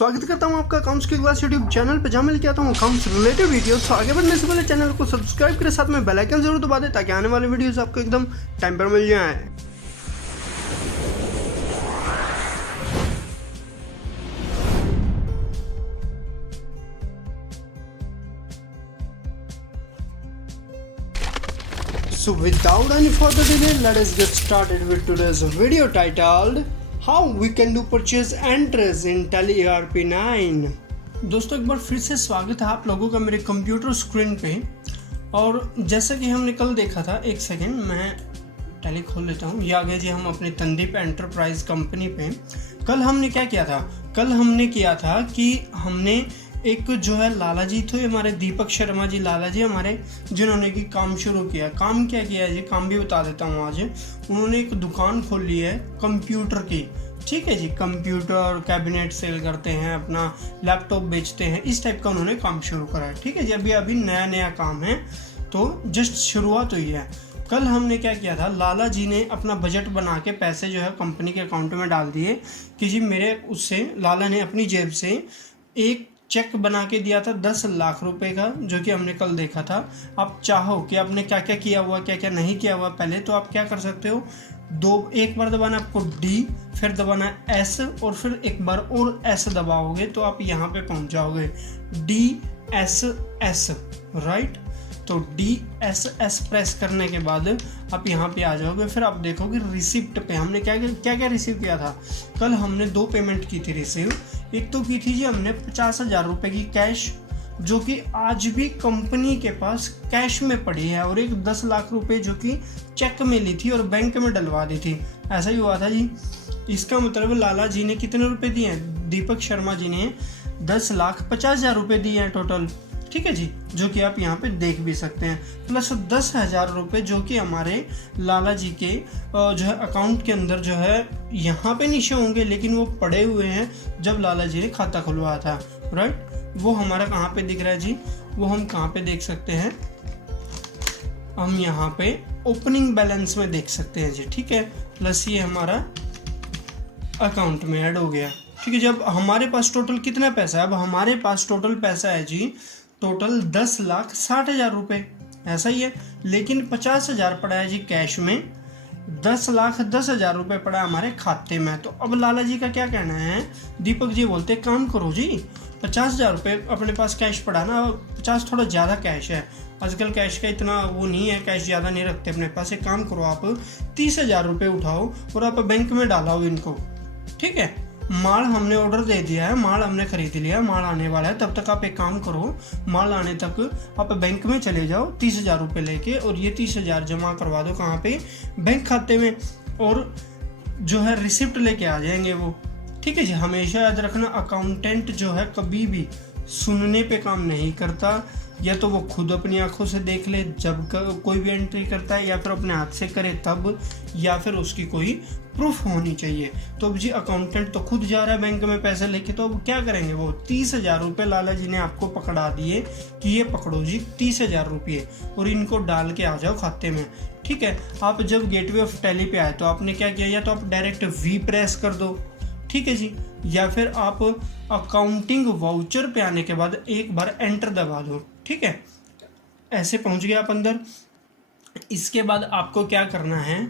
स्वागत करता हूं आपका अकाउंट्स की क्लास यूट्यूब चैनल पे, जहां मैं लेके आता हूं अकाउंट्स रिलेटेड वीडियोस। तो आगे बढ़ने से पहले चैनल को सब्सक्राइब करें, साथ में बेल आइकन जरूर दबा दें ताकि आने वाले वीडियोस आपको एकदम टाइम पर मिल जाए। So without any further delay, let us get started with today's video titled How we can do purchase entries in Tally ERP9। दोस्तों एक बार फिर से स्वागत है आप लोगों का मेरे कंप्यूटर स्क्रीन पे। और जैसा कि हमने कल देखा था, एक सेकेंड मैं टैली खोल लेता हूँ। ये आ गया जी हम अपनी तंदीप एंटरप्राइज कंपनी पे। कल हमने क्या किया था? कल हमने किया था कि हमने एक जो है लाला जी थे हमारे, दीपक शर्मा जी लाला जी हमारे, जिन्होंने कि काम शुरू किया। काम क्या किया है जी, काम भी बता देता हूँ आज। उन्होंने एक दुकान खोल ली है कंप्यूटर की, ठीक है जी। कंप्यूटर कैबिनेट सेल करते हैं, अपना लैपटॉप बेचते हैं, इस टाइप का उन्होंने काम शुरू करा है, ठीक है जी। अभी नया काम है, तो जस्ट शुरुआत हुई है। कल हमने क्या किया था, लाला जी ने अपना बजट बना के पैसे जो है कंपनी के अकाउंट में डाल दिए कि जी मेरे उससे लाला ने अपनी जेब से एक चेक बना के दिया था 10 लाख रुपए का, जो कि हमने कल देखा था। आप चाहो कि आपने क्या क्या किया हुआ, क्या क्या नहीं किया हुआ पहले, तो आप क्या कर सकते हो, एक बार दबाना आपको डी, फिर दबाना एस, और फिर एक बार और एस दबाओगे तो आप यहाँ पे पहुँच जाओगे, डी एस एस, राइट। तो डी एस एस प्रेस करने के बाद आप यहाँ पे आ जाओगे। फिर आप देखोगे रिसिप्ट पे हमने क्या क्या रिसीव किया था। कल हमने 2 पेमेंट की थी रिसीव। एक तो की थी जी हमने 50,000 रुपये की कैश, जो कि आज भी कंपनी के पास कैश में पड़ी है, और एक 10 लाख रुपए जो कि चेक में ली थी और बैंक में डलवा दी थी। ऐसा ही हुआ था जी। इसका मतलब लाला जी ने कितने रुपए दिए हैं? दीपक शर्मा जी ने 10,50,000 रुपये दिए हैं टोटल, ठीक है जी, जो कि आप यहाँ पे देख भी सकते हैं। प्लस 10,000 रुपये जो कि हमारे लाला जी के जो है अकाउंट के अंदर जो है यहाँ पे नीचे होंगे, लेकिन वो पड़े हुए हैं जब लाला जी ने खाता खुलवाया था, राइट। वो हमारा कहाँ पे दिख रहा है जी, वो हम कहाँ पे देख सकते हैं, हम यहाँ पे ओपनिंग बैलेंस में देख सकते हैं जी, ठीक है। प्लस ये हमारा अकाउंट में ऐड हो गया, ठीक है। जब हमारे पास टोटल कितना पैसा है, अब हमारे पास टोटल पैसा है जी, टोटल 10,60,000 रुपये, ऐसा ही है। लेकिन 50,000 पड़ा है जी कैश में, 10,10,000 रुपये पड़ा है हमारे खाते में। तो अब लाला जी का क्या कहना है, दीपक जी बोलते काम करो जी, 50,000 रुपये अपने पास कैश पड़ा ना, 50 थोड़ा ज़्यादा कैश है, आजकल कैश का इतना वो नहीं है, कैश ज़्यादा नहीं रखते अपने पास। एक काम करो, आप 30,000 रुपये उठाओ और आप बैंक में डालाओ इनको, ठीक है। माल हमने ऑर्डर दे दिया है, माल हमने खरीद लिया, माल आने वाला है। तब तक आप एक काम करो, माल आने तक आप बैंक में चले जाओ 30,000 रुपये लेके, और ये 30,000 जमा करवा दो कहाँ पे, बैंक खाते में, और जो है रिसिप्ट लेके आ जाएंगे वो, ठीक है जी। हमेशा याद रखना, अकाउंटेंट जो है कभी भी सुनने पे काम नहीं करता, या तो वो खुद अपनी आंखों से देख ले जब कोई भी एंट्री करता है, या फिर अपने हाथ से करे तब, या फिर उसकी कोई प्रूफ होनी चाहिए। तो अब जी अकाउंटेंट तो खुद जा रहा है बैंक में पैसे लेके, तो अब क्या करेंगे, वो 30,000 रुपये लाला जी ने आपको पकड़ा दिए कि ये पकड़ो जी 30,000 रुपये, और इनको डाल के आ जाओ खाते में, ठीक है। आप जब गेटवे ऑफ टैली पे आए तो आपने क्या किया, या तो आप डायरेक्ट वी प्रेस कर दो, ठीक है जी, या फिर आप अकाउंटिंग वाउचर पे आने के बाद एक बार एंटर दबा दो, ठीक है। ऐसे पहुंच गए आप अंदर। इसके बाद आपको क्या करना है,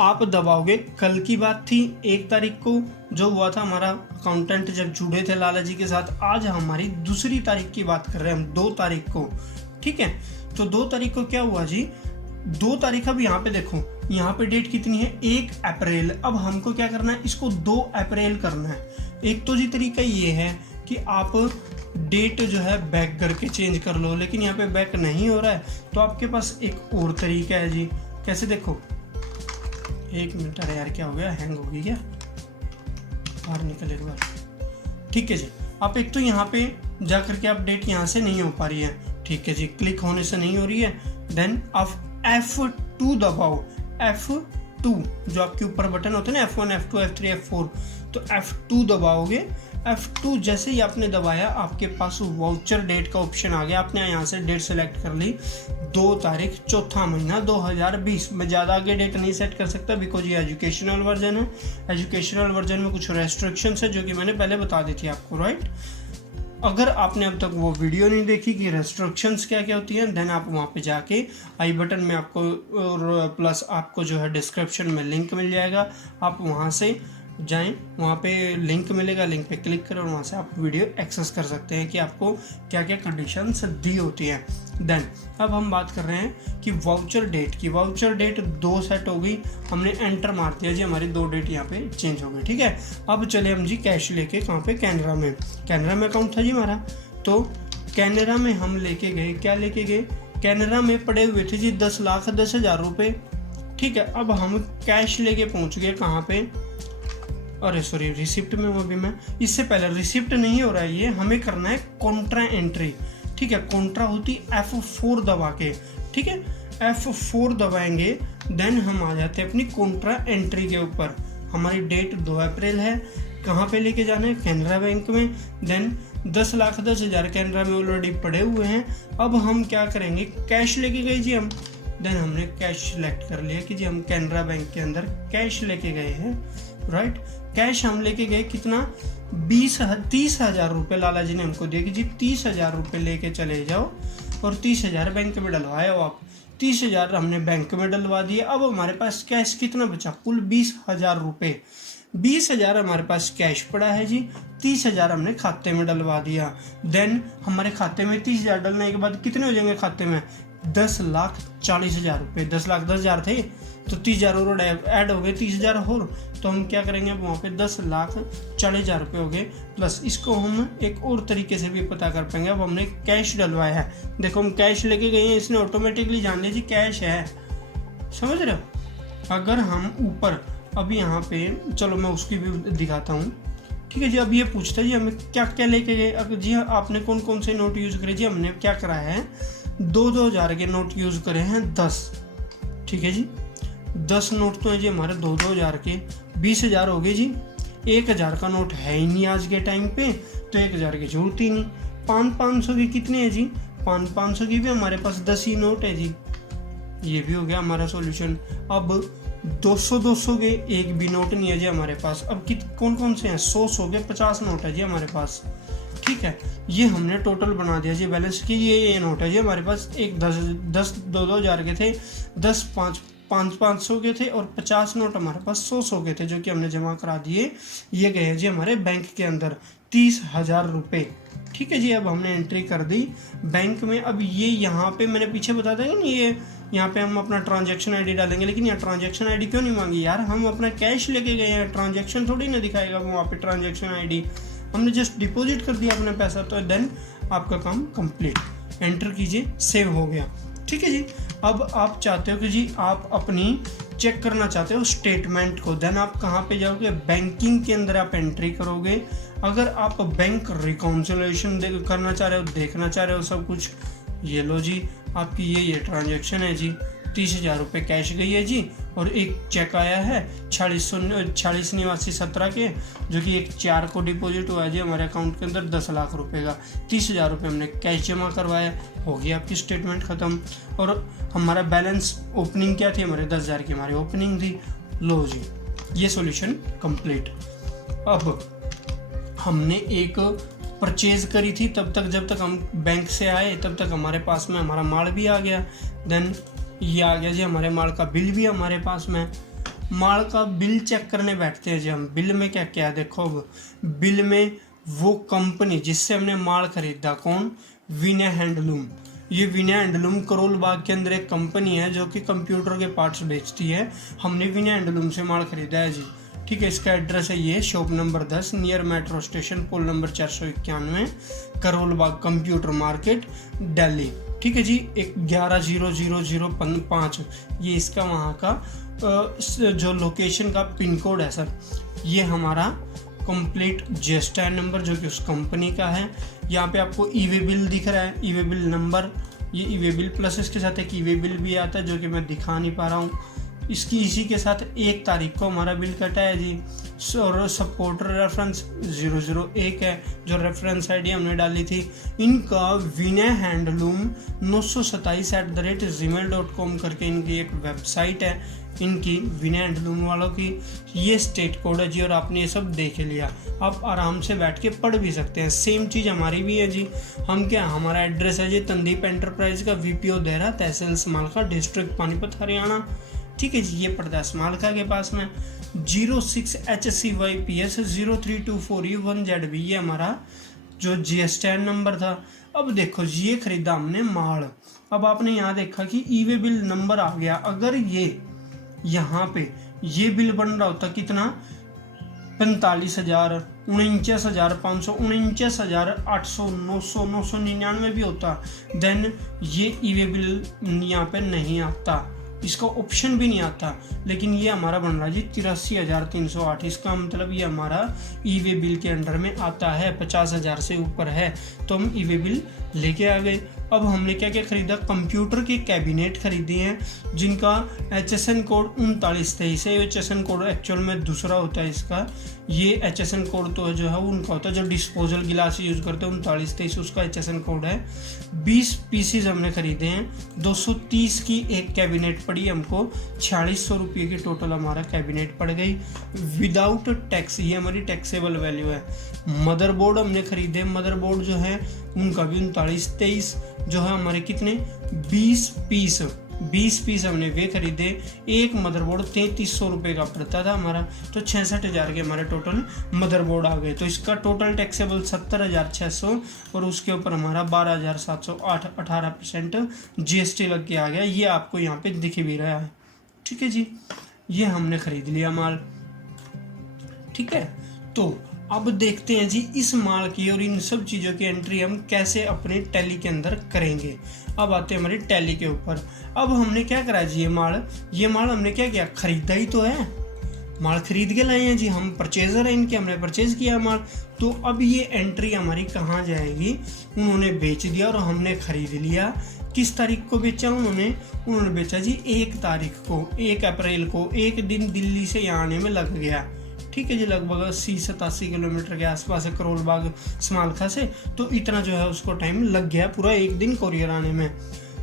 आप दबाओगे, कल की बात थी 1 तारीख को जो हुआ था हमारा, अकाउंटेंट जब जुड़े थे लाला जी के साथ। आज हमारी दूसरी तारीख की बात कर रहे हैं हम, 2 तारीख को, ठीक है। तो 2 तारीख को क्या हुआ जी, 2 तारीख, अब यहाँ पे देखो, यहाँ पे डेट कितनी है, 1 अप्रैल। अब हमको क्या करना है, इसको 2 अप्रैल करना है। एक तो जी तरीका ये है कि आप डेट जो है बैक करके चेंज कर लो, लेकिन यहाँ पे बैक नहीं हो रहा है, तो आपके पास एक और तरीका है जी। कैसे, देखो, 1 मिनट, अरे यार क्या हो गया, हैंग हो गई क्या, बाहर निकल एक बार, ठीक है जी। आप एक तो यहाँ पे जा करके आप डेट यहाँ से नहीं हो पा रही है, ठीक है जी, क्लिक होने से नहीं हो रही है, देन आप F2 दबाओ, F2 जो आपके ऊपर बटन होते हैं ना, F1 F2 F3 F4, तो F2 दबाओगे। F2 जैसे ही आपने दबाया आपके पास वाउचर डेट का ऑप्शन आ गया। आपने यहाँ से डेट सेलेक्ट कर ली 2 तारीख चौथा महीना 2020। मैं ज़्यादा आगे डेट नहीं सेट कर सकता बिकॉज ये एजुकेशनल वर्जन है। एजुकेशनल वर्जन में कुछ रेस्ट्रिक्शंस है जो कि मैंने पहले बता दी थी आपको, राइट। अगर आपने अब तक वो वीडियो नहीं देखी कि रेस्ट्रिक्शंस क्या क्या होती हैं, देन आप वहाँ पे जाके आई बटन में आपको और प्लस आपको जो है डिस्क्रिप्शन में लिंक मिल जाएगा। आप वहाँ से जाएं, वहाँ पे लिंक मिलेगा, लिंक पे क्लिक करें और वहाँ से आप वीडियो एक्सेस कर सकते हैं कि आपको क्या क्या कंडीशंस दी होती हैं। देन अब हम बात कर रहे हैं कि वाउचर डेट की। वाउचर डेट 2 सेट हो गई, हमने एंटर मार दिया जी, हमारी 2 डेट यहाँ पे चेंज हो गई, ठीक है। अब चले हम जी कैश लेके कहाँ पे, कैनरा में। कैनरा में अकाउंट था जी हमारा, तो कैनरा में हम लेके गए, क्या लेके गए, कैनरा में पड़े हुए थे जी 10,10,000 रुपये, ठीक है। अब हम कैश लेके पहुँच गए कहाँ पे, अरे सॉरी रिसिप्ट में हूँ अभी मैं। इससे पहले रिसिप्ट नहीं हो रहा है ये, हमें करना है कॉन्ट्रा एंट्री, ठीक है। कॉन्ट्रा होती F4 दबा के, ठीक है। F4 दबाएंगे देन हम आ जाते हैं अपनी कॉन्ट्रा एंट्री के ऊपर। हमारी डेट 2 अप्रैल है, कहाँ पे लेके जाना है, कैनरा बैंक में। देन 10,10,000 कैनरा में ऑलरेडी पड़े हुए हैं। अब हम क्या करेंगे, कैश लेके गए जी हम। देन हमने कैश सिलेक्ट कर लिया कि जी हम कैनरा बैंक के अंदर कैश लेके गए हैं, राइट। कैश हम लेके गए कितना, 30,000 रुपये लाला जी ने हमको दिए कि जी 30,000 रुपये लेके चले जाओ और 30,000 बैंक में डलवाए हो आप। 30,000 हमने बैंक में डलवा दिए। अब हमारे पास कैश कितना बचा, कुल 20,000 रुपये। 20,000 हमारे पास कैश पड़ा है जी, 30,000 हमने खाते में डलवा दिया। देन हमारे खाते में 30,000 डलने के बाद कितने हो जाएंगे खाते में, 10,40,000 रुपये। 10,10,000 थे तो 30,000 और ऐड हो गए, 30,000 और, तो हम क्या करेंगे अब वहाँ पे 10,40,000 रुपये हो गए। प्लस इसको हम एक और तरीके से भी पता कर पाएंगे। अब हमने कैश डलवाया है, देखो हम कैश लेके गए हैं, इसने ऑटोमेटिकली जान लिया जी कैश है, समझ रहे हो। अगर हम ऊपर अब यहाँ पे, चलो मैं उसकी भी दिखाता हूँ, ठीक है जी। अब ये पूछता है जी हमें क्या क्या लेके गए। अब जी आपने कौन कौन से नोट यूज़ करे, जी हमने क्या कराया है, 2,000 के नोट यूज़ करे हैं 10, ठीक है जी। 10 नोट तो है जी हमारे 2,000 के, 20,000 हो गए जी। 1,000 का नोट है ही नहीं आज के टाइम पे, तो 1,000 की जरूरत ही नहीं। 500 की कितने हैं जी, 500 की भी हमारे पास 10 ही नोट है जी, ये भी हो गया हमारा सॉल्यूशन। अब 200 के एक भी नोट नहीं है जी हमारे पास। अब कौन कौन से हैं, 100 के 50 नोट है जी हमारे पास, ठीक है। ये हमने टोटल बना दिया जी बैलेंस की, ये नोट है जी हमारे पास। एक 10 2,000 के थे, 10 500 के थे और 50 नोट हमारे पास 100 के थे जो कि हमने जमा करा दिए। ये गए हैं जी हमारे बैंक के अंदर 30,000 रुपये, ठीक है जी। अब हमने एंट्री कर दी बैंक में। अब ये यहाँ पे मैंने पीछे बता देंगे ना, ये यहाँ पे हम अपना ट्रांजैक्शन आईडी डालेंगे, लेकिन यहाँ ट्रांजैक्शन आईडी क्यों नहीं मांगी यार, हम अपना कैश लेके गए हैं, ट्रांजैक्शन थोड़ी ना दिखाएगा वहाँ पे ट्रांजैक्शन आईडी, हमने जस्ट डिपॉजिट कर दिया अपना पैसा, तो देन आपका काम कंप्लीट। एंटर कीजिए, सेव हो गया, ठीक है जी। अब आप चाहते हो कि जी आप अपनी चेक करना चाहते हो स्टेटमेंट को, देन आप कहाँ पे जाओगे, बैंकिंग के अंदर आप एंट्री करोगे। अगर आप बैंक रिकॉन्सिलेशन करना चाह रहे हो, देखना चाह रहे हो सब कुछ, ये लो जी आपकी ये ट्रांजैक्शन है जी, 30,000 रुपये कैश गई है जी, और एक चेक आया है 46,89,17 के, जो कि एक 4 को डिपॉजिट हुआ है जी हमारे अकाउंट के अंदर 10 लाख रुपए का। 30,000 रुपये हमने कैश जमा करवाया, हो गया आपकी स्टेटमेंट ख़त्म। और हमारा बैलेंस ओपनिंग क्या थी, हमारे 10,000 की हमारी ओपनिंग थी। लो जी ये सॉल्यूशन कंप्लीट। अब हमने एक परचेज करी थी, तब तक जब तक हम बैंक से आए तब तक हमारे पास में हमारा माल भी आ गया। देन ये आ गया जी हमारे माल का बिल भी हमारे पास में। माल का बिल चेक करने बैठते हैं जी हम। बिल में क्या क्या है देखो, अब बिल में वो कंपनी जिससे हमने माल खरीदा, कौन, विनय हैंडलूम। ये विनय हैंडलूम करोल बाग के अंदर एक कंपनी है जो कि कंप्यूटर के पार्ट्स बेचती है। हमने विनय हैंडलूम से माल खरीदा है जी, ठीक है। इसका एड्रेस है ये, shop number 10 near metro station, pole number 491, Karol Bagh computer market, Delhi, ठीक है जी। 110005 ये इसका वहाँ का जो लोकेशन का पिन कोड है सर। ये हमारा कंप्लीट जीएसटी नंबर जो कि उस कंपनी का है। यहाँ पे आपको ईवे बिल दिख रहा है, ईवे बिल नंबर, ये ईवे बिल प्लस इसके साथ एक ईवे बिल भी आता है जो कि मैं दिखा नहीं पा रहा हूँ। इसकी इसी के साथ 1 तारीख को हमारा बिल कटा है जी। और सपोर्टर रेफरेंस 001 है जो रेफरेंस आईडी हमने डाली थी। इनका विनय हैंडलूम 927@gmail.com करके इनकी एक वेबसाइट है, इनकी विनय हैंडलूम वालों की। ये स्टेट कोड है जी, और आपने ये सब देख लिया, आप आराम से बैठ के पढ़ भी सकते हैं। सेम चीज़ हमारी भी है जी। हम क्या, हमारा एड्रेस है जी तंदीप एंटरप्राइज का, VPO देहरा, तहसील समालखा, डिस्ट्रिक्ट पानीपत, हरियाणा। ठीक है जी, ये पड़ता है समालखा के पास में। 06HCYPS 0324E1ZB ये हमारा जो GSTN नंबर था। अब देखो जी, ये खरीदा हमने माल। अब आपने यहाँ देखा कि ई-वे बिल नंबर आ गया। अगर ये यहाँ पे ये बिल बन रहा होता कितना, 45,000, 49,500, 49,800, 900, 999 भी होता, देन ये ई-वे बिल यहाँ पे नहीं आता, इसका ऑप्शन भी नहीं आता। लेकिन ये हमारा बन रहा है जी 83,308। इसका मतलब ये हमारा ई-वे बिल के अंडर में आता है, 50,000 से ऊपर है तो हम ई-वे बिल लेके आ गए। अब हमने क्या क्या खरीदा, कंप्यूटर के कैबिनेट खरीदे हैं जिनका HSN कोड 3923 है। HSN कोड एक्चुअल में दूसरा होता है इसका, ये HSN कोड तो जो है उनका होता है जो डिस्पोजल गिलास यूज़ करते हैं, 3923 उसका HSN कोड है। 20 पीसीज हमने खरीदे हैं, 230 की एक कैबिनेट पड़ी हमको, 4600 रुपये की टोटल हमारा कैबिनेट पड़ गई विदाउट टैक्स, ये हमारी टैक्सेबल वैल्यू है। मदरबोर्ड हमने खरीदे, मदरबोर्ड जो है उनका भी 3923 जो है हमारे कितने 20 पीस हमने वे खरीदे। एक मदरबोर्ड 3300 रुपये का पड़ता था हमारा, तो 66,000 के हमारे टोटल मदरबोर्ड आ गए। तो इसका टोटल टैक्सेबल 70,600 और उसके ऊपर हमारा 12,708, 18% GST लग के आ गया। ये आपको यहाँ पे दिख भी रहा है। ठीक है जी, ये हमने खरीद लिया माल। ठीक है, तो अब देखते हैं जी इस माल की और इन सब चीज़ों की एंट्री हम कैसे अपने टैली के अंदर करेंगे। अब आते हैं हमारी टैली के ऊपर। अब हमने क्या करा जी, ये माल हमने क्या किया, खरीदा ही तो है, माल खरीद के लाए हैं जी, हम परचेजर हैं इनके, हमने परचेज किया माल। तो अब ये एंट्री हमारी कहाँ जाएगी, उन्होंने बेच दिया और हमने खरीद लिया। किस तारीख को बेचा उन्होंने बेचा जी 1 तारीख को, 1 अप्रैल को। एक दिन दिल्ली से यहाँ आने में लग गया। ठीक है जी, लगभग 80-87 किलोमीटर के आसपास है करोल बाग समालखा से, तो इतना जो है उसको टाइम लग गया, पूरा एक दिन कोरियर आने में।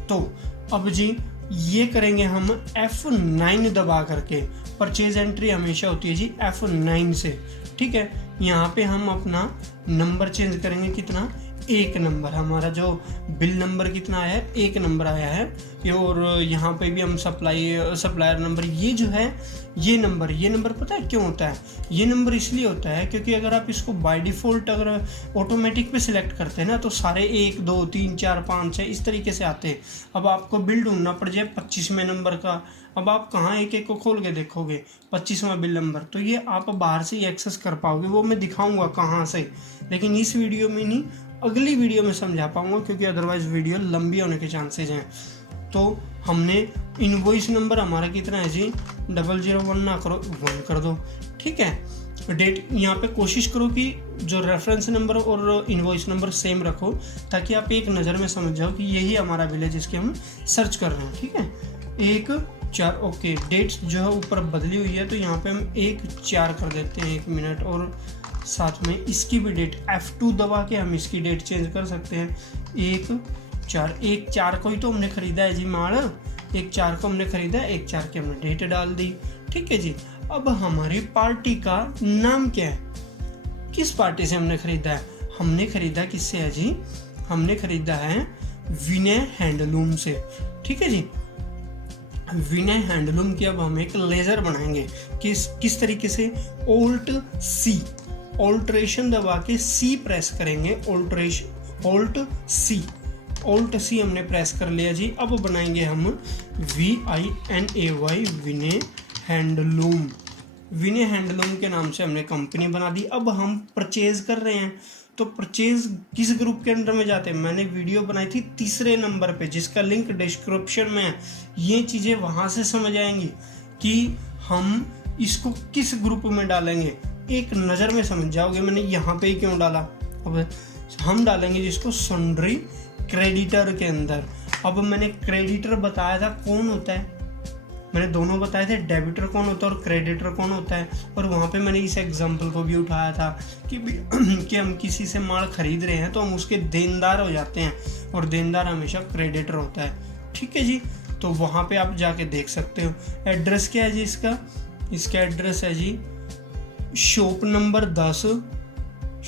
तो अब जी ये करेंगे हम F9 दबा करके। परचेज एंट्री हमेशा होती है जी F9 से। ठीक है, यहाँ पे हम अपना नंबर चेंज करेंगे, कितना, 1 नंबर। हमारा जो बिल नंबर कितना आया है, 1 नंबर आया है। और यहाँ पे भी हम सप्लायर नंबर, ये जो है ये नंबर पता है क्यों होता है, ये नंबर इसलिए होता है क्योंकि अगर आप इसको बाय डिफ़ॉल्ट अगर ऑटोमेटिक पे सिलेक्ट करते हैं ना तो सारे 1, 2, 3, 4, 5, 6 इस तरीके से आते हैं। अब आपको बिल ढूंढना पड़ जाए 25वें नंबर का, अब आप कहाँ एक को खोल के देखोगे 25वां बिल नंबर, तो ये आप बाहर से ही एक्सेस कर पाओगे, वो मैं दिखाऊंगा कहाँ से, लेकिन इस वीडियो में नहीं, अगली वीडियो में समझा पाऊंगा क्योंकि अदरवाइज वीडियो लंबी होने के चांसेज हैं। तो हमने इनवॉइस नंबर हमारा कितना है जी 001 ना करो 1 कर दो। ठीक है, डेट यहाँ पे कोशिश करो कि जो रेफरेंस नंबर और इनवॉइस नंबर सेम रखो ताकि आप एक नज़र में समझ जाओ कि यही हमारा बिल है जिसके हम सर्च कर रहे हैं। ठीक है, 1/4 ओके। डेट्स जो है ऊपर बदली हुई है तो यहाँ पे हम 1/4 कर देते हैं, 1 मिनट, और साथ में इसकी भी डेट F2 दबा के हम इसकी डेट चेंज कर सकते हैं। 1/4 को ही तो हमने खरीदा है जी माल, 1/4 को हमने खरीदा है, 1/4 की हमने डेट डाल दी। ठीक है जी, अब हमारी पार्टी का नाम क्या है, किस पार्टी से हमने खरीदा है, हमने खरीदा किससे है जी, हमने खरीदा है विनय हैंडलूम से। ठीक है जी, विनय हैंडलूम की अब हम एक लेजर बनाएंगे। किस तरीके से, Alt+C, ऑल्ट्रेशन दबा के C प्रेस करेंगे, Alt+C हमने प्रेस कर लिया जी। अब बनाएंगे हम VINAY विनय हैंडलूम। विनय हैंडलूम के नाम से हमने कंपनी बना दी। अब हम परचेज कर रहे हैं, तो परचेज किस ग्रुप के अंडर में जाते हैं, मैंने वीडियो बनाई थी 3रे नंबर पे जिसका लिंक डिस्क्रिप्शन में है। ये चीज़ें वहाँ से समझ आएंगी कि हम इसको किस ग्रुप में डालेंगे, एक नज़र में समझ जाओगे मैंने यहाँ पे ही क्यों डाला। अब हम डालेंगे जिसको सन्ड्री क्रेडिटर के अंदर। अब मैंने क्रेडिटर बताया था कौन होता है, मैंने दोनों बताए थे, डेबिटर कौन होता है और क्रेडिटर कौन होता है। और वहाँ पे मैंने इस एग्जांपल को भी उठाया था कि कि हम किसी से माल खरीद रहे हैं तो हम उसके देनदार हो जाते हैं और देनदार हमेशा क्रेडिटर होता है। ठीक है जी, तो वहाँ पे आप जाके देख सकते हो। एड्रेस क्या है जी इसका एड्रेस है जी शॉप नंबर 10,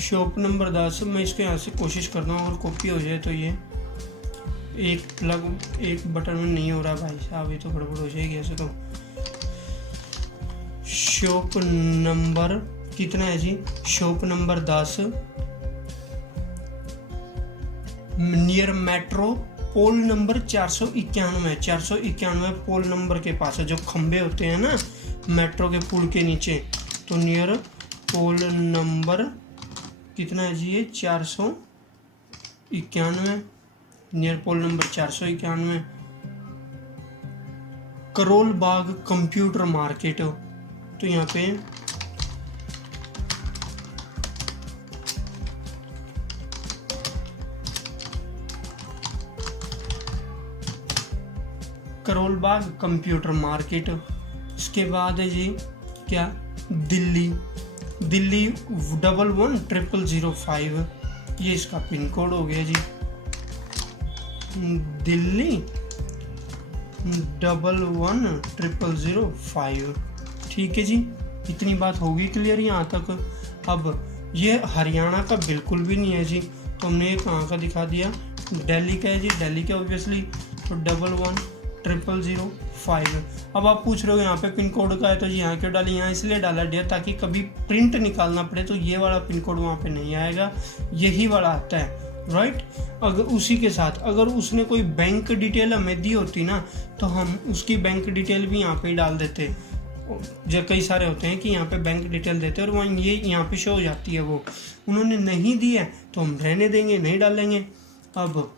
शॉप नंबर 10। मैं इसको यहाँ से कोशिश करता हूँ, अगर कॉपी हो जाए तो ये एक बटन में नहीं हो रहा भाई साहब, ये तो गड़बड़ हो जाएगी ऐसे तो। शॉप नंबर कितना है जी, शॉप नंबर 10 नियर मेट्रो, पोल नंबर 491 पोल नंबर के पास है। जो खंबे होते हैं ना मेट्रो के पुल के नीचे, तो नियर पोल नंबर कितना है जी, ये 491, नियर पोल number 491, Karol Bagh computer market. तो यहाँ पे करोल बाग कंप्यूटर मार्केट। उसके बाद है जी क्या, दिल्ली 11005, ये इसका पिन कोड हो गया जी, दिल्ली 11005। ठीक है जी, इतनी बात होगी क्लियर यहाँ तक। अब ये हरियाणा का बिल्कुल भी नहीं है जी, तो हमने ये कहाँ का दिखा दिया, दिल्ली का है जी, दिल्ली का ऑब्वियसली, तो 11005। अब आप पूछ रहे हो यहाँ पे पिन कोड का है तो जी यहाँ क्यों डाली, यहाँ इसलिए डाला दिया ताकि कभी प्रिंट निकालना पड़े तो ये वाला पिन कोड वहाँ पे नहीं आएगा, यही वाला आता है, राइट। अगर उसी के साथ अगर उसने कोई बैंक डिटेल हमें दी होती ना, तो हम उसकी बैंक डिटेल भी यहाँ पे ही डाल देते। जो कई सारे होते हैं कि यहाँ पे बैंक डिटेल देते हैं और वहाँ ये यहाँ पे शो हो जाती है, वो उन्होंने नहीं दी है तो हम रहने देंगे, नहीं डालेंगे। अब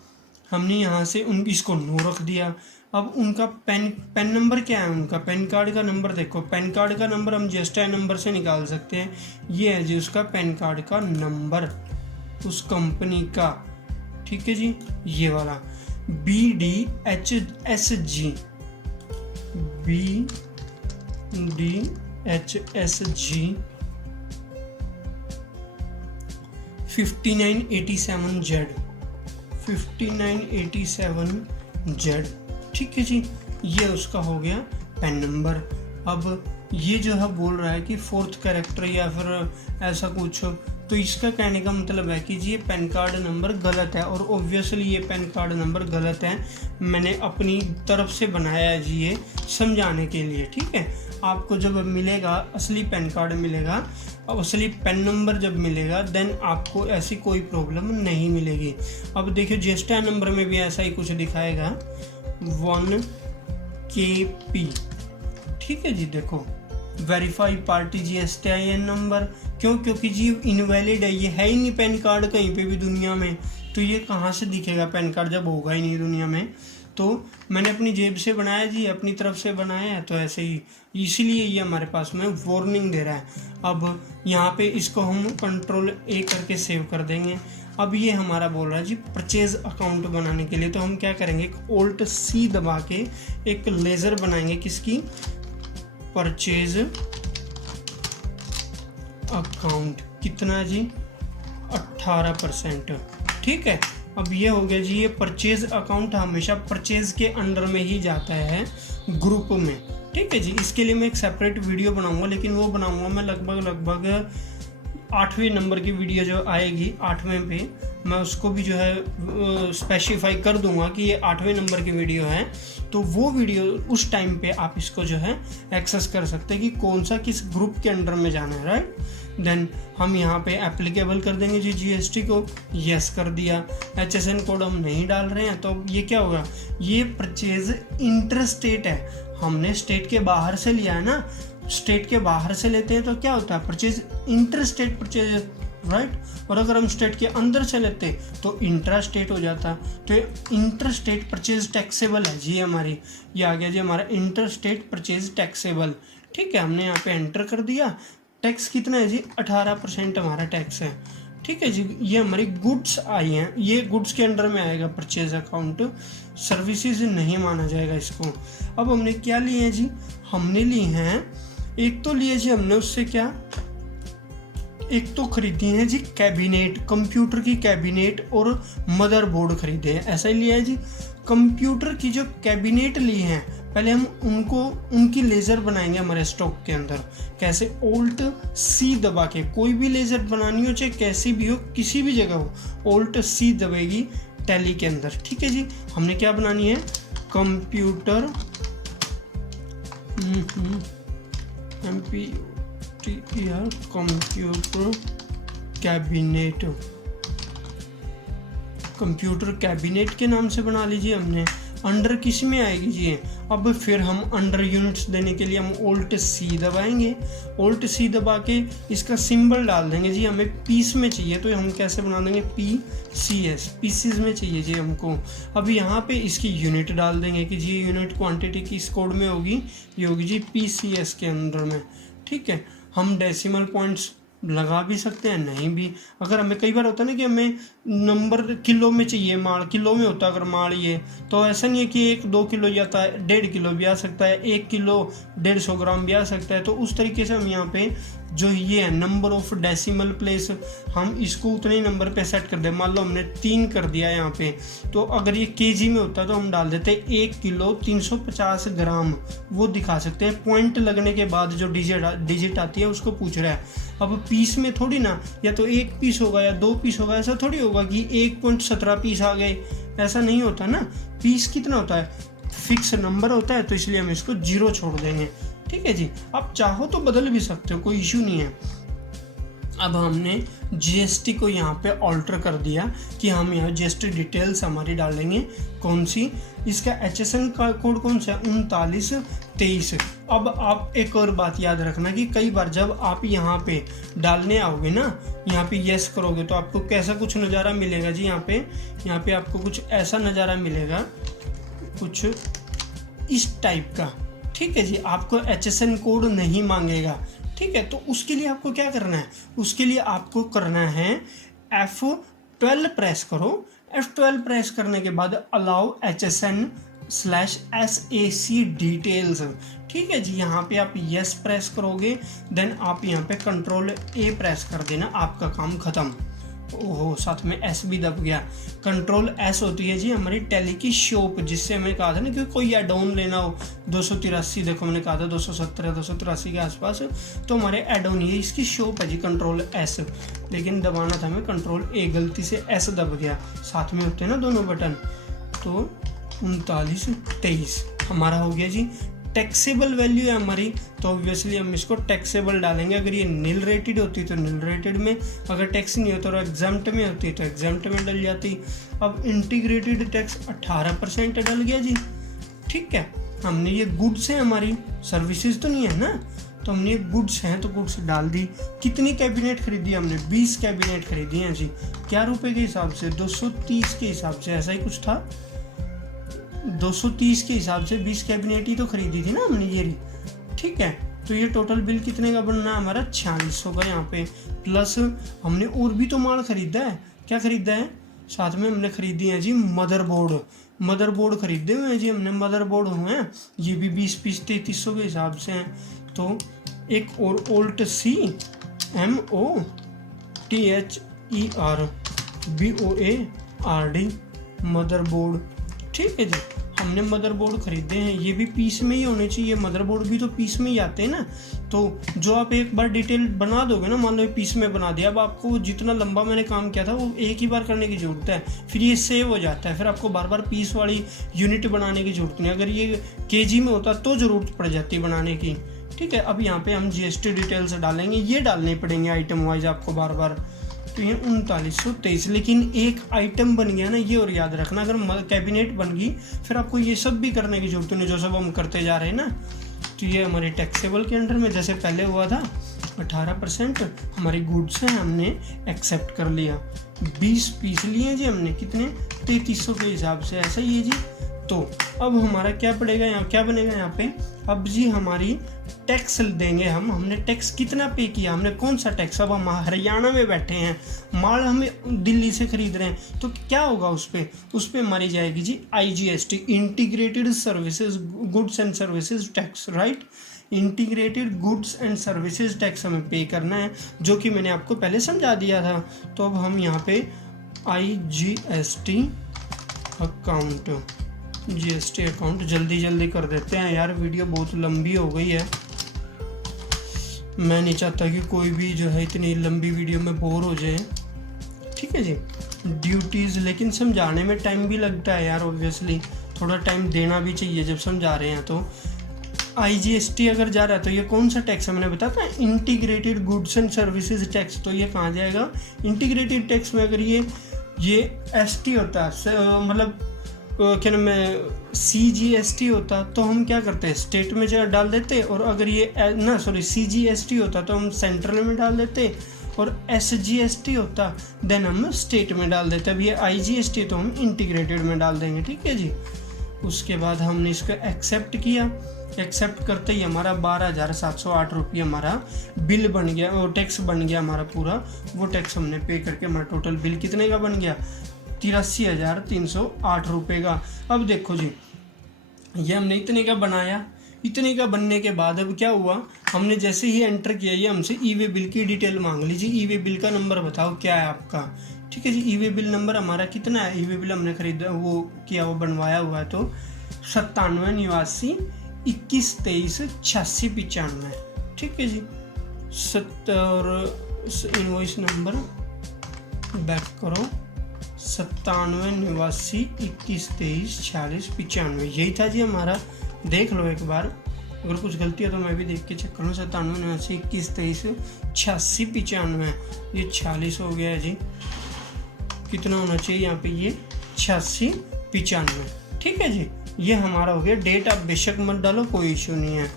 हमने यहाँ से इसको नो रख दिया। अब उनका पेन नंबर क्या है, उनका पैन कार्ड का नंबर देखो, पैन कार्ड का नंबर हम जीएसटी नंबर से निकाल सकते हैं। ये है जी उसका पैन कार्ड का नंबर उस कंपनी का, ठीक है जी, ये वाला BDHSG 5987Z। ठीक है जी, ये उसका हो गया पैन नंबर। अब ये जो है बोल रहा है कि 4th कैरेक्टर या फिर ऐसा कुछ, तो इसका कहने का मतलब है कि जी ये पैन कार्ड नंबर गलत है, और ऑब्वियसली ये पैन कार्ड नंबर गलत है, मैंने अपनी तरफ से बनाया है जी ये समझाने के लिए। ठीक है, आपको जब मिलेगा असली पैन कार्ड मिलेगा, अब असली पैन नंबर जब मिलेगा देन आपको ऐसी कोई प्रॉब्लम नहीं मिलेगी। अब देखिए जीएसटी नंबर में भी ऐसा ही कुछ दिखाएगा 1KP। ठीक है जी, देखो वेरीफाई पार्टी GSTIN नंबर, क्यों, क्योंकि जी इनवैलिड है, ये है ही नहीं पैन कार्ड कहीं पे भी दुनिया में, तो ये कहाँ से दिखेगा पैन कार्ड जब होगा ही नहीं दुनिया में। तो मैंने अपनी जेब से बनाया जी, अपनी तरफ से बनाया है, तो ऐसे ही इसीलिए ये हमारे पास में वार्निंग दे रहा है। अब यहाँ पे इसको हम Ctrl A करके सेव कर देंगे। अब ये हमारा बोल रहा है जी परचेज अकाउंट बनाने के लिए, तो हम क्या करेंगे, Alt C दबा के एक लेज़र बनाएंगे, किसकी, परचेज अकाउंट। कितना जी, 18%। ठीक है, अब ये हो गया जी, ये परचेज अकाउंट हमेशा परचेज के अंडर में ही जाता है ग्रुप में। ठीक है जी, इसके लिए मैं एक सेपरेट वीडियो बनाऊंगा, लेकिन वो बनाऊंगा मैं लगभग 8वें नंबर की वीडियो जो आएगी 8वें पे, मैं उसको भी जो है स्पेसिफाई कर दूंगा कि ये 8वें नंबर की वीडियो है। तो वो वीडियो उस टाइम पे आप इसको जो है एक्सेस कर सकते हैं कि कौन सा किस ग्रुप के अंडर में जाना है, राइट। देन हम यहाँ पे एप्लीकेबल कर देंगे जी GST को, यस कर दिया। HSN कोड हम नहीं डाल रहे हैं, तो ये क्या होगा, ये परचेज इंटर स्टेट है, हमने स्टेट के बाहर से लिया है ना, स्टेट के बाहर से लेते हैं तो क्या होता है, purchase inter state purchase, right. और अगर हम स्टेट के अंदर से लेते तो इंट्रा स्टेट हो जाता। तो इंटर स्टेट परचेज टैक्सेबल है जी हमारी, ये आ गया जी हमारा इंटर स्टेट परचेज टैक्सेबल। ठीक है, हमने यहाँ पे एंटर कर दिया। टैक्स कितना है जी, 18% हमारा टैक्स है। ठीक है जी। ये हमारी गुड्स आई हैं, ये गुड्स के अंडर में आएगा परचेज अकाउंट, सर्विसेज नहीं माना जाएगा इसको। अब हमने क्या लिए हैं जी, हमने लिए हैं, एक तो लिए जी हमने उससे क्या, एक तो खरीदी है जी कैबिनेट, कंप्यूटर की कैबिनेट और मदरबोर्ड खरीदे हैं, ऐसा ही लिया है जी। कंप्यूटर की जो कैबिनेट ली हैं, पहले हम उनको उनकी लेज़र बनाएंगे हमारे स्टॉक के अंदर। कैसे, Alt C दबा के, कोई भी लेज़र बनानी हो चाहे कैसी भी हो, किसी भी जगह हो, Alt C दबेगी टैली के अंदर। ठीक है जी। हमने क्या बनानी है, computer MPUTER computer cabinet, computer cabinet के नाम से बना लीजिए हमने। अंडर किस में आएगी जी, अब फिर हम अंडर यूनिट्स देने के लिए हम Alt C दबाएंगे। Alt C दबा के इसका सिंबल डाल देंगे जी, हमें पीस में चाहिए तो हम कैसे बना देंगे, PCS, पीसीज में चाहिए जी हमको। अब यहाँ पे इसकी यूनिट डाल देंगे कि जी यूनिट क्वांटिटी किस कोड में होगी, ये होगी जी PCS के अंदर में। ठीक है। हम डेसिमल पॉइंट्स लगा भी सकते हैं, नहीं भी। अगर हमें कई बार होता है ना कि हमें नंबर किलो में चाहिए, माल किलो में होता है अगर माल ये, तो ऐसा नहीं है कि 1-2 किलो जाता है, 1.5 किलो भी आ सकता है, 1 किलो 150 ग्राम भी आ सकता है। तो उस तरीके से हम यहाँ पे जो ये है नंबर ऑफ डेसिमल प्लेस, हम इसको उतने ही नंबर पे सेट कर दे। मान लो हमने 3 कर दिया यहाँ पे, तो अगर ये केजी में होता तो हम डाल देते 1 किलो 350 ग्राम, वो दिखा सकते हैं। पॉइंट लगने के बाद जो डिजिट आती है उसको पूछ रहा है। अब पीस में थोड़ी ना, या तो 1 पीस होगा या 2 पीस होगा, ऐसा थोड़ी होगा कि 1.17 पीस आ गए, ऐसा नहीं होता ना। पीस कितना होता है, फिक्स नंबर होता है, तो इसलिए हम इसको 0 छोड़ देंगे। ठीक है जी। आप चाहो तो बदल भी सकते हो, कोई इशू नहीं है। अब हमने GST को यहाँ पे ऑल्टर कर दिया कि हम यहाँ GST डिटेल्स हमारी डालेंगे, कौन सी, इसका HSN का कोड कौन सा है, 3923। अब आप एक और बात याद रखना कि कई बार जब आप यहाँ पे डालने आओगे ना, यहाँ पे यस करोगे तो आपको कैसा कुछ नज़ारा मिलेगा जी, यहाँ पे आपको कुछ ऐसा नज़ारा मिलेगा, कुछ इस टाइप का। ठीक है जी। आपको HSN कोड नहीं मांगेगा। ठीक है। तो उसके लिए आपको क्या करना है, उसके लिए आपको करना है F12 प्रेस करो। F12 प्रेस करने के बाद अलाउ HSN/SAC डिटेल्स। ठीक है जी। यहाँ पे आप यस प्रेस करोगे, देन आप यहाँ पे Ctrl+A प्रेस कर देना, आपका काम खत्म। ओहो, साथ में S भी दब गया। Ctrl+S होती है जी हमारी टैली की शॉप, जिससे हमें कहा था ना कि कोई ऐड ऑन लेना हो 283, देखो मैंने कहा था 270 283 के आसपास, तो हमारे ऐड ऑन ये इसकी शॉप है जी, Ctrl+S। लेकिन दबाना था हमें Ctrl+A, गलती से S दब गया। साथ में होते हैं ना दोनों बटन। तो 3923 हमारा हो गया जी। टैक्सेबल वैल्यू है हमारी, तो ऑब्वियसली हम इसको टैक्सेबल डालेंगे। अगर ये नील रेटेड होती तो नील रेटेड में, अगर टैक्स नहीं होता और एग्जाम्प्ट में होती तो एग्जाम्प्ट में डल जाती। अब इंटीग्रेटेड टैक्स 18% डल गया जी। ठीक है। हमने ये गुड्स है हमारी, सर्विसेज तो नहीं है ना, तो हमने ये गुड्स हैं तो गुड्स डाल दी। कितनी कैबिनेट खरीदी हमने, 20 कैबिनेट खरीदी हैं जी। क्या रुपए के हिसाब से, 230 के हिसाब से, ऐसा ही कुछ था, 230 के हिसाब से 20 कैबिनेट ही तो खरीदी थी ना हमने ये रही। ठीक है। तो ये टोटल बिल कितने का बनना है हमारा, 4600 का यहाँ पे। प्लस हमने और भी तो माल खरीदा है। क्या खरीदा है, साथ में हमने खरीदी है जी मदरबोर्ड खरीदे हुए हैं जी हमने, मदरबोर्ड हुए हैं, ये भी 20 पीस 3300 के हिसाब से हैं। तो एक और Alt C MOTHERBOARD मदरबोर्ड। ठीक है जी। हमने मदरबोर्ड खरीदे हैं, ये भी पीस में ही होने चाहिए, मदरबोर्ड भी तो पीस में ही आते हैं ना। तो जो आप एक बार डिटेल बना दोगे ना, मान लो पीस में बना दिया, अब आपको जितना लंबा मैंने काम किया था वो एक ही बार करने की ज़रूरत है, फिर ये सेव हो जाता है, फिर आपको बार बार पीस वाली यूनिट बनाने की ज़रूरत नहीं। अगर ये केजी में होता तो ज़रूरत पड़ जाती बनाने की। ठीक है। अब यहाँ पे हम GST डिटेल्स डालेंगे, ये डालने पड़ेंगे आइटम वाइज आपको बार बार। तो ये 3923, लेकिन एक आइटम बन गया ना, ये और याद रखना, अगर कैबिनेट बन गई फिर आपको ये सब भी करने की जरूरत नहीं, जो सब हम करते जा रहे हैं ना। तो ये हमारे टैक्सेबल के अंडर में जैसे पहले हुआ था 18% हमारी गुड्स हैं, हमने एक्सेप्ट कर लिया। 20 पीस लिए जी हमने, कितने, 3300 के हिसाब से, ऐसा ही है जी। तो अब हमारा क्या पड़ेगा, यहाँ क्या बनेगा यहाँ पे, अब जी हमारी टैक्स देंगे हमने टैक्स कितना पे किया, हमने कौन सा टैक्स, अब हम हरियाणा में बैठे हैं, माल हमें दिल्ली से खरीद रहे हैं, तो क्या होगा उस पर मारी जाएगी जी IGST, integrated services goods and services tax, right. Integrated goods and services tax हमें पे करना है, जो कि मैंने आपको पहले समझा दिया था। तो अब हम यहाँ पे IGST अकाउंट, GST अकाउंट जल्दी कर देते हैं यार, वीडियो बहुत लंबी हो गई है, मैं नहीं चाहता कि कोई भी जो है इतनी लंबी वीडियो में बोर हो जाए, ठीक है जी। ड्यूटीज़, लेकिन समझाने में टाइम भी लगता है यार, ऑब्वियसली थोड़ा टाइम देना भी चाहिए जब समझा रहे हैं। तो IGST अगर जा रहा है तो ये कौन सा टैक्स है, मैंने बताया था integrated goods and services tax, तो ये कहाँ जाएगा, इंटीग्रेटेड टैक्स में। अगर ये ST होता है, मतलब क्या नाम है, CGST होता तो हम क्या करते, स्टेट में जगह डाल देते, और अगर ये CGST होता तो हम सेंट्रल में डाल देते, और SGST होता देन हम स्टेट में डाल देते। अब ये IGST तो हम इंटीग्रेटेड में डाल देंगे, ठीक है जी। उसके बाद हमने इसको एक्सेप्ट किया, एक्सेप्ट करते ही हमारा 12,708 रुपये हमारा बिल बन गया, वो टैक्स बन गया हमारा पूरा, वो टैक्स हमने पे करके हमारा टोटल बिल कितने का बन गया, 83,308 रुपये का। अब देखो जी, ये हमने इतने का बनाया, इतने का बनने के बाद अब क्या हुआ, हमने जैसे ही एंटर किया ये हमसे ई-वे बिल की डिटेल मांग ली जी, ई-वे बिल का नंबर बताओ क्या है आपका, ठीक है जी। ई-वे बिल नंबर हमारा कितना है, ई-वे बिल हमने खरीदा वो किया वो बनवाया हुआ है, तो 97 81 23 86 95, ठीक है जी। 70 इनवॉइस नंबर बैक करो, 97 81 23 46 95, यही था जी हमारा। देख लो एक बार, अगर कुछ गलती है तो मैं भी देख के चेक करूँ। 97 81 23 86 95, ये 46 हो गया है जी, कितना होना चाहिए यहाँ पे, ये 86 95, ठीक है जी। ये हमारा हो गया डेट, आप बेशक मत डालो, कोई इशू नहीं है।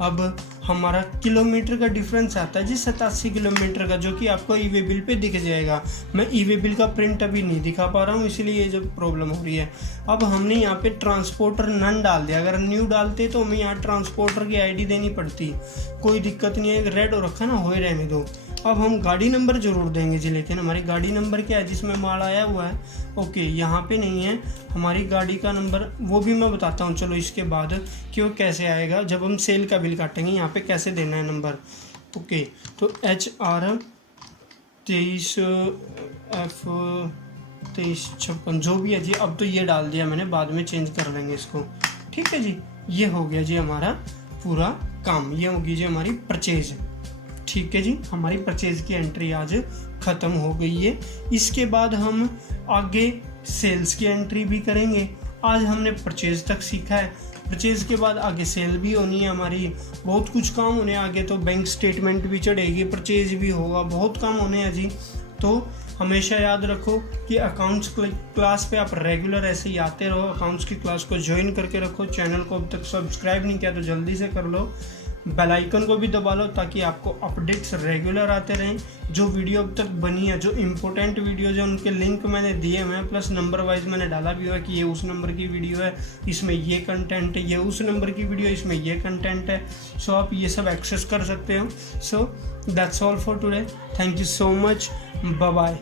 अब हमारा किलोमीटर का डिफरेंस आता है जी 87 किलोमीटर का, जो कि आपको ई-वे बिल पे दिख जाएगा। मैं ई-वे बिल का प्रिंट अभी नहीं दिखा पा रहा हूँ, इसलिए ये जो प्रॉब्लम हो रही है। अब हमने यहाँ पे ट्रांसपोर्टर नन डाल दिया, अगर न्यू डालते तो हमें यहाँ ट्रांसपोर्टर की ID देनी पड़ती, कोई दिक्कत नहीं है, रेड हो रखा ना, हो रहने दो। अब हम गाड़ी नंबर जरूर देंगे जी, लेकिन हमारी गाड़ी नंबर क्या है जिसमें माल आया हुआ है, ओके यहाँ पे नहीं है हमारी गाड़ी का नंबर, वो भी मैं बताता हूँ चलो इसके बाद कि वो कैसे आएगा जब हम सेल का बिल काटेंगे, यहाँ पे कैसे देना है नंबर, ओके। तो HR 23 F 2356 जो भी है जी, अब तो ये डाल दिया मैंने, बाद में चेंज कर लेंगे इसको, ठीक है जी। ये हो गया जी हमारा पूरा काम, ये होगी जी हमारी परचेज, ठीक है जी। हमारी परचेज की एंट्री आज ख़त्म हो गई है। इसके बाद हम आगे सेल्स की एंट्री भी करेंगे। आज हमने परचेज तक सीखा है, परचेज के बाद आगे सेल भी होनी है हमारी, बहुत कुछ काम होने आगे, तो बैंक स्टेटमेंट भी चढ़ेगी, परचेज भी होगा, बहुत काम होने हैं जी। तो हमेशा याद रखो कि अकाउंट्स क्लास पे आप रेगुलर ऐसे ही आते रहो, अकाउंट्स की क्लास को ज्वाइन करके रखो। चैनल को अब तक सब्सक्राइब नहीं किया तो जल्दी से कर लो, बेल आइकन को भी दबा लो ताकि आपको अपडेट्स रेगुलर आते रहें। जो वीडियो अब तक बनी है, जो इम्पोर्टेंट वीडियोज है, उनके लिंक मैंने दिए हुए हैं, प्लस नंबर वाइज मैंने डाला भी हुआ है कि ये उस नंबर की वीडियो है, इसमें ये कंटेंट है, ये उस नंबर की वीडियो है, इसमें ये कंटेंट है। सो आप ये सब एक्सेस कर सकते हो। So that's all for today, thank you so much, bye bye.